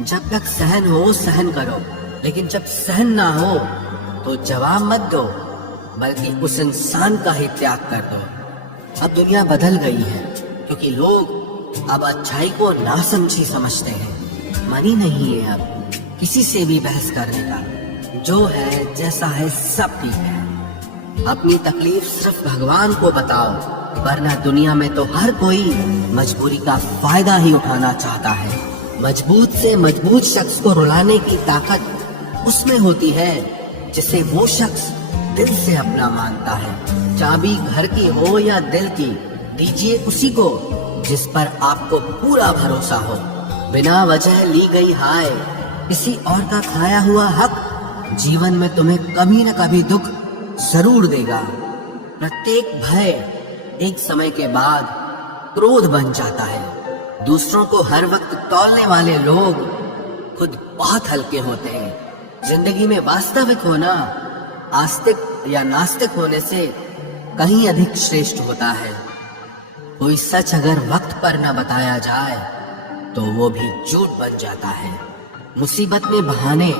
जब तक सहन हो सहन करो, लेकिन जब सहन ना हो तो जवाब मत दो, बल्कि उस इंसान का ही त्याग कर दो। अब दुनिया बदल गई है, क्योंकि लोग अब अच्छाई को नासमझी समझते हैं। मन ही नहीं है अब किसी से भी बहस करने का। जो है जैसा है सब ठीक है। अपनी तकलीफ सिर्फ भगवान को बताओ, वरना दुनिया में तो हर कोई मजबूरी का फायदा ही उठाना चाहता है। मजबूत से मजबूत शख्स को रुलाने की ताकत उसमें होती है जिसे वो शख्स दिल से अपना मानता है। चाबी घर की हो या दिल की, दीजिए उसी को जिस पर आपको पूरा भरोसा हो। बिना वजह ली गई हाय, किसी और का खाया हुआ हक जीवन में तुम्हें कभी न कभी दुख जरूर देगा। प्रत्येक भय एक समय के बाद क्रोध बन जाता है। दूसरों को हर वक्त तौलने वाले लोग खुद बहुत हल्के होते हैं। जिंदगी में वास्तविक होना आस्तिक या नास्तिक होने से कहीं अधिक श्रेष्ठ होता है। कोई सच अगर वक्त पर न बताया जाए तो वो भी झूठ बन जाता है। मुसीबत में बहाने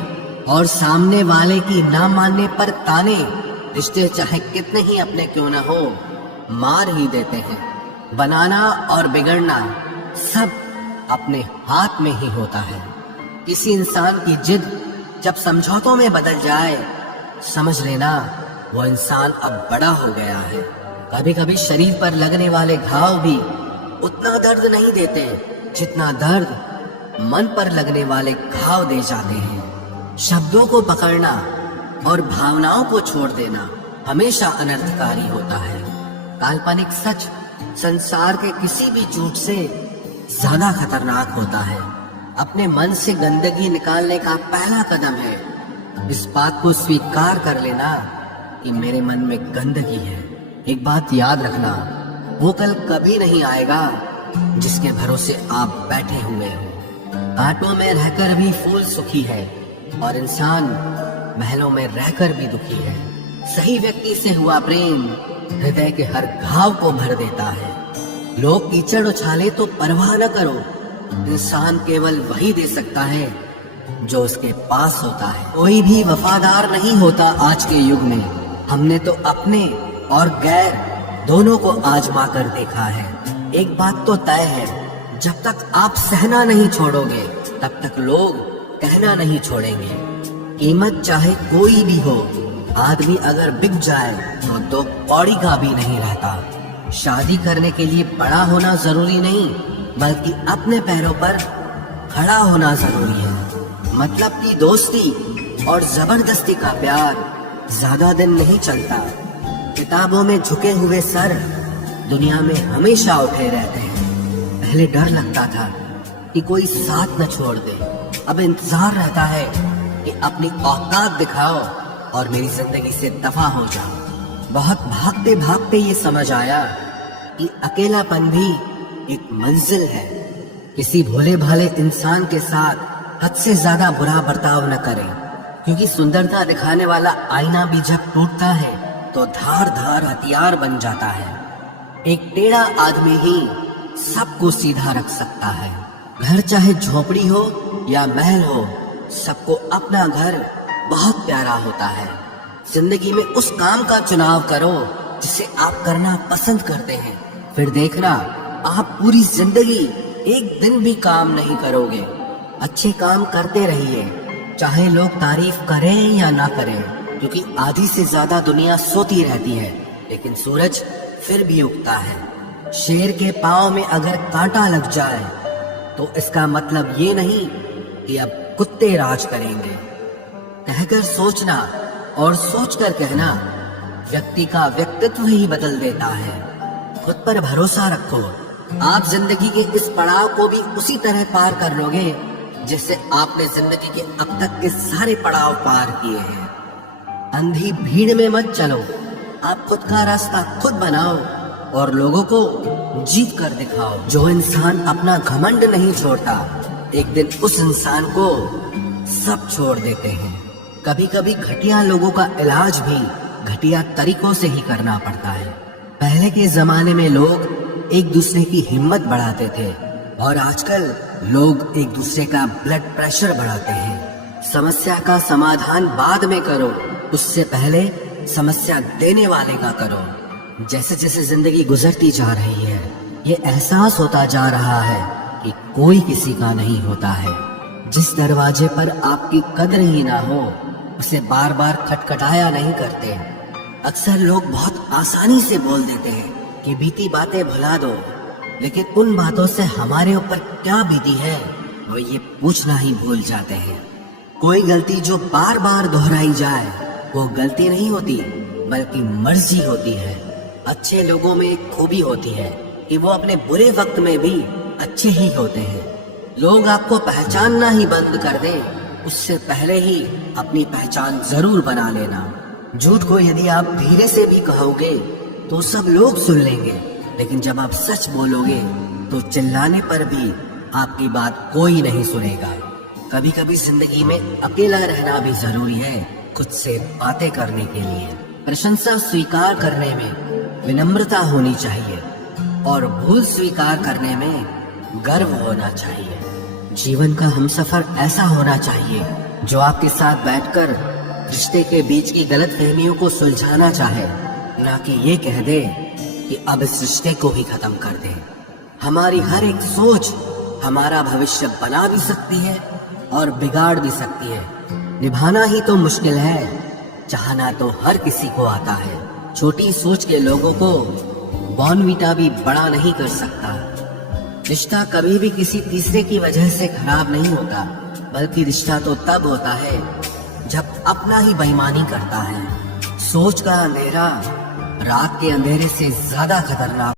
और सामने वाले की ना मानने पर ताने, रिश्ते चाहे कितने ही अपने क्यों न हो मार ही देते हैं। बनाना और बिगड़ना सब अपने हाथ में ही होता है। किसी इंसान की जिद जब समझौतों में बदल जाए, समझ लेना वो इंसान अब बड़ा हो गया है। कभी कभी शरीर पर लगने वाले घाव भी उतना दर्द नहीं देते जितना दर्द मन पर लगने वाले घाव दे जाते हैं। शब्दों को पकड़ना और भावनाओं को छोड़ देना हमेशा अनर्थकारी होता है। काल्पनिक सच संसार के किसी भी झूठ से ज्यादा खतरनाक होता है। अपने मन से गंदगी निकालने का पहला कदम है इस बात को स्वीकार कर लेना कि मेरे मन में गंदगी है। एक बात याद रखना, वो कल कभी नहीं आएगा जिसके भरोसे आप बैठे हुए हो। कांटों में रहकर भी फूल सुखी है और इंसान महलों में रहकर भी दुखी है। सही व्यक्ति से हुआ प्रेम हृदय के हर घाव को भर देता है। लोग कीचड़ उछाले तो परवाह न करो, इंसान केवल वही दे सकता है जो उसके पास होता है। कोई भी वफादार नहीं होता आज के युग में। हमने तो अपने और गैर दोनों को आजमा कर देखा है। एक बात तो तय है, जब तक आप सहना नहीं छोड़ोगे तब तक लोग कहना नहीं छोड़ेंगे। कीमत चाहे कोई भी हो, आदमी अगर बिक जाए तो दो कौड़ी का भी नहीं रहता। शादी करने के लिए बड़ा होना जरूरी नहीं, बल्कि अपने पैरों पर खड़ा होना जरूरी है। मतलब की दोस्ती और जबरदस्ती का प्यार ज्यादा दिन नहीं चलता। किताबों में झुके हुए सर दुनिया में हमेशा उठे रहते हैं। पहले डर लगता था कि कोई साथ न छोड़ दे, अब इंतजार रहता है कि अपनी औकात दिखाओ और मेरी जिंदगी से दफा हो जाओ। बहुत भागते भागते ये समझ आया कि अकेलापन भी एक मंजिल है। किसी भोले भाले इंसान के साथ हद से ज्यादा बुरा बर्ताव न करें, क्योंकि सुंदरता दिखाने वाला आईना भी जब टूटता है तो धार धार हथियार बन जाता है। एक टेढ़ा आदमी ही सबको सीधा रख सकता है। घर चाहे झोपड़ी हो या महल हो, सबको अपना घर बहुत प्यारा होता है। जिंदगी में उस काम का चुनाव करो जिसे आप करना पसंद करते हैं, फिर देखना आप पूरी जिंदगी एक दिन भी काम नहीं करोगे। अच्छे काम करते रहिए, चाहे लोग तारीफ करें या ना करें, क्योंकि आधी से ज्यादा दुनिया सोती रहती है लेकिन सूरज फिर भी उगता है। शेर के पांव में अगर कांटा लग जाए तो इसका मतलब ये नहीं कि अब कुत्ते राज करेंगे। कहकर सोचना और सोचकर कहना व्यक्ति का व्यक्तित्व ही बदल देता है। खुद पर भरोसा रखो, आप जिंदगी के इस पड़ाव को भी उसी तरह पार कर लोगे जिससे आपने जिंदगी के अब तक के सारे पड़ाव पार किए हैं। अंधी भीड़ में मत चलो, आप खुद का रास्ता खुद बनाओ और लोगों को जीत कर दिखाओ। जो इंसान अपना घमंड नहीं छोड़ता, एक दिन उस इंसान को सब छोड़ देते हैं। कभी कभी घटिया लोगों का इलाज भी घटिया तरीकों से ही करना पड़ता है। पहले के जमाने में लोग एक दूसरे की हिम्मत बढ़ाते थे, और आजकल लोग एक दूसरे का ब्लड प्रेशर बढ़ाते हैं। समस्या का समाधान बाद में करो, उससे पहले समस्या देने वाले का करो। जैसे जैसे जिंदगी गुजरती जा रही है, ये एहसास होता जा रहा है कि कोई किसी का नहीं होता है। जिस दरवाजे पर आपकी कदर ही ना हो, उसे बार बार खटखटाया नहीं करते। अक्सर लोग बहुत आसानी से बोल देते हैं कि बीती बातें भुला दो, लेकिन उन बातों से हमारे ऊपर क्या बीती है वो ये पूछना ही भूल जाते हैं। कोई गलती जो बार बार दोहराई जाए वो गलती नहीं होती, बल्कि मर्जी होती है। अच्छे लोगों में एक खूबी होती है कि वो अपने बुरे वक्त में भी अच्छे ही होते हैं। लोग आपको पहचानना ही बंद कर दें, उससे पहले ही अपनी पहचान जरूर बना लेना। झूठ को यदि आप धीरे से भी कहोगे तो सब लोग सुन लेंगे, लेकिन जब आप सच बोलोगे तो चिल्लाने पर भी आपकी बात कोई नहीं सुनेगा। कभी कभी जिंदगी में अकेला रहना भी जरूरी है, खुद से बातें करने के लिए। प्रशंसा स्वीकार करने में विनम्रता होनी चाहिए और भूल स्वीकार करने में गर्व होना चाहिए। जीवन का हमसफर ऐसा होना चाहिए जो आपके साथ बैठकर रिश्ते के बीच की गलतफहमियों को सुलझाना चाहे, ना कि ये कह दे कि अब इस रिश्ते को ही खत्म कर दे। हमारी हर एक सोच हमारा भविष्य बना भी सकती है और बिगाड़ भी सकती है। निभाना ही तो मुश्किल है, चाहना तो हर किसी को आता है। छोटी सोच के लोगों को बॉर्नवीटा भी बड़ा नहीं कर सकता। रिश्ता कभी भी किसी तीसरे की वजह से खराब नहीं होता, बल्कि रिश्ता तो तब होता है जब अपना ही बेईमानी करता है। सोच का अंधेरा रात के अंधेरे से ज्यादा खतरनाक